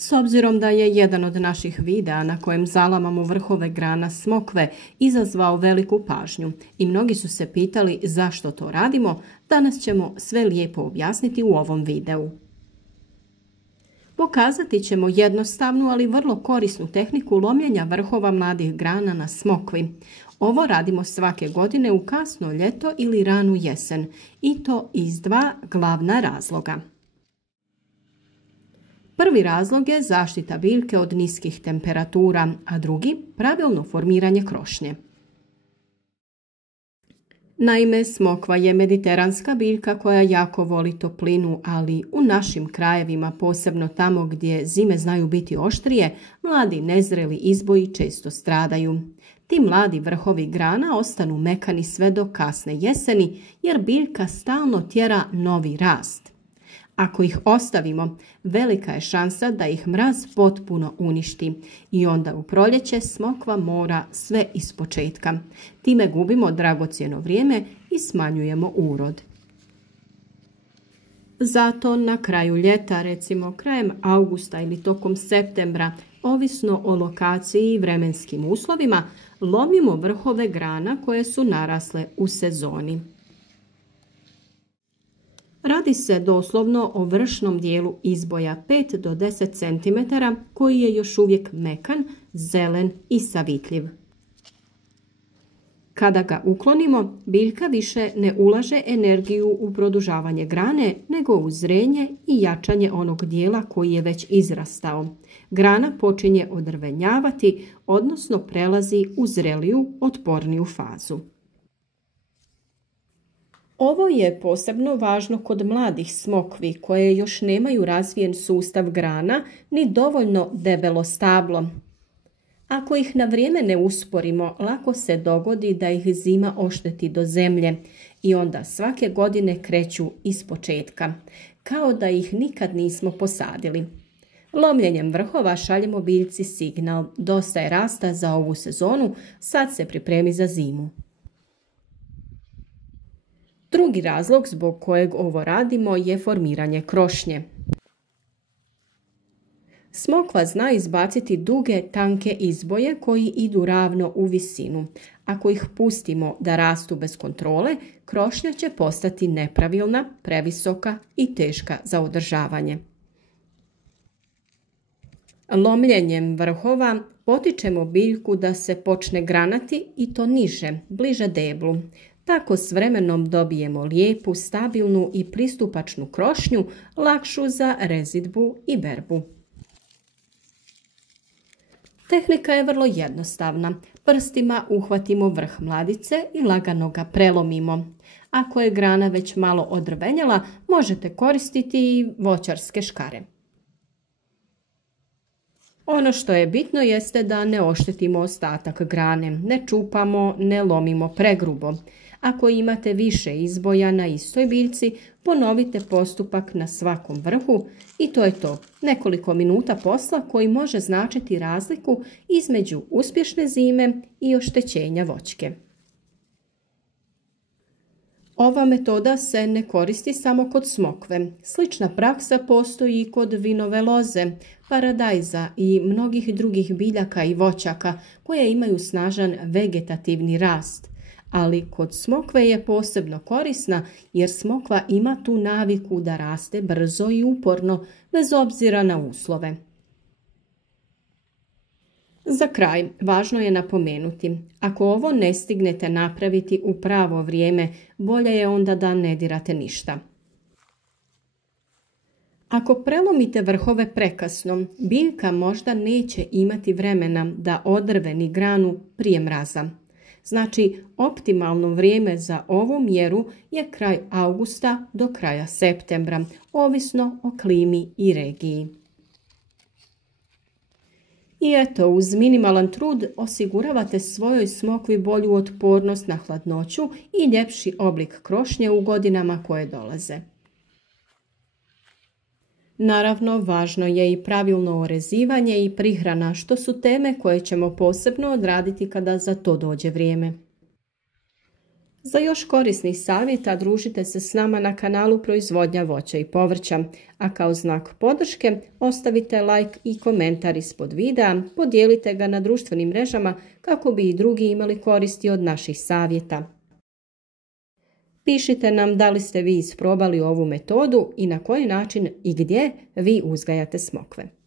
S obzirom da je jedan od naših videa na kojem zalamamo vrhove grana smokve izazvao veliku pažnju i mnogi su se pitali zašto to radimo, danas ćemo sve lijepo objasniti u ovom videu. Pokazati ćemo jednostavnu, ali vrlo korisnu tehniku lomljenja vrhova mladih grana na smokvi. Ovo radimo svake godine u kasno ljeto ili ranu jesen i to iz dva glavna razloga. Prvi razlog je zaštita biljke od niskih temperatura, a drugi pravilno formiranje krošnje. Naime, smokva je mediteranska biljka koja jako voli toplinu, ali u našim krajevima, posebno tamo gdje zime znaju biti oštrije, mladi nezreli izboji često stradaju. Ti mladi vrhovi grana ostanu mekani sve do kasne jeseni jer biljka stalno tjera novi rast. Ako ih ostavimo, velika je šansa da ih mraz potpuno uništi i onda u proljeće smokva mora sve ispočetka. Time gubimo dragocjeno vrijeme i smanjujemo urod. Zato na kraju ljeta, recimo krajem augusta ili tokom septembra, ovisno o lokaciji i vremenskim uslovima, lomimo vrhove grana koje su narasle u sezoni. Radi se doslovno o vršnom dijelu izboja 5 do 10 cm koji je još uvijek mekan, zelen i savitljiv. Kada ga uklonimo, biljka više ne ulaže energiju u produžavanje grane, nego u zrenje i jačanje onog dijela koji je već izrastao. Grana počinje odrvenjavati, odnosno prelazi u zreliju, otporniju fazu. Ovo je posebno važno kod mladih smokvi koje još nemaju razvijen sustav grana ni dovoljno debelo stablo. Ako ih na vrijeme ne usporimo, lako se dogodi da ih zima ošteti do zemlje i onda svake godine kreću ispočetka, kao da ih nikad nismo posadili. Lomljenjem vrhova šaljemo biljci signal: dosta je rasta za ovu sezonu, sad se pripremi za zimu. Drugi razlog zbog kojeg ovo radimo je formiranje krošnje. Smokva zna izbaciti duge, tanke izboje koji idu ravno u visinu. Ako ih pustimo da rastu bez kontrole, krošnja će postati nepravilna, previsoka i teška za održavanje. Lomljenjem vrhova potičemo biljku da se počne granati i to niže, bliže deblu. Tako s vremenom dobijemo lijepu, stabilnu i pristupačnu krošnju, lakšu za rezidbu i berbu. Tehnika je vrlo jednostavna. Prstima uhvatimo vrh mladice i lagano ga prelomimo. Ako je grana već malo odrvenjela, možete koristiti i voćarske škare. Ono što je bitno jeste da ne oštetimo ostatak grane, ne čupamo, ne lomimo pregrubo. Ako imate više izboja na istoj biljci, ponovite postupak na svakom vrhu i to je to. Nekoliko minuta posla koji može značiti razliku između uspješne zime i oštećenja voćke. Ova metoda se ne koristi samo kod smokve. Slična praksa postoji i kod vinove loze, paradajza i mnogih drugih biljaka i voćaka koje imaju snažan vegetativni rast. Ali kod smokve je posebno korisna jer smokva ima tu naviku da raste brzo i uporno bez obzira na uslove. Za kraj, važno je napomenuti, ako ovo ne stignete napraviti u pravo vrijeme, bolje je onda da ne dirate ništa. Ako prelomite vrhove prekasno, biljka možda neće imati vremena da odrveni granu prije mraza. Znači, optimalno vrijeme za ovu mjeru je kraj augusta do kraja septembra, ovisno o klimi i regiji. I eto, uz minimalan trud osiguravate svojoj smokvi bolju otpornost na hladnoću i ljepši oblik krošnje u godinama koje dolaze. Naravno, važno je i pravilno orezivanje i prihrana, što su teme koje ćemo posebno odraditi kada za to dođe vrijeme. Za još korisnih savjeta družite se s nama na kanalu Proizvodnja voća i povrća, a kao znak podrške ostavite like i komentar ispod videa, podijelite ga na društvenim mrežama kako bi i drugi imali koristi od naših savjeta. Pišite nam da li ste vi isprobali ovu metodu i na koji način i gdje vi uzgajate smokve.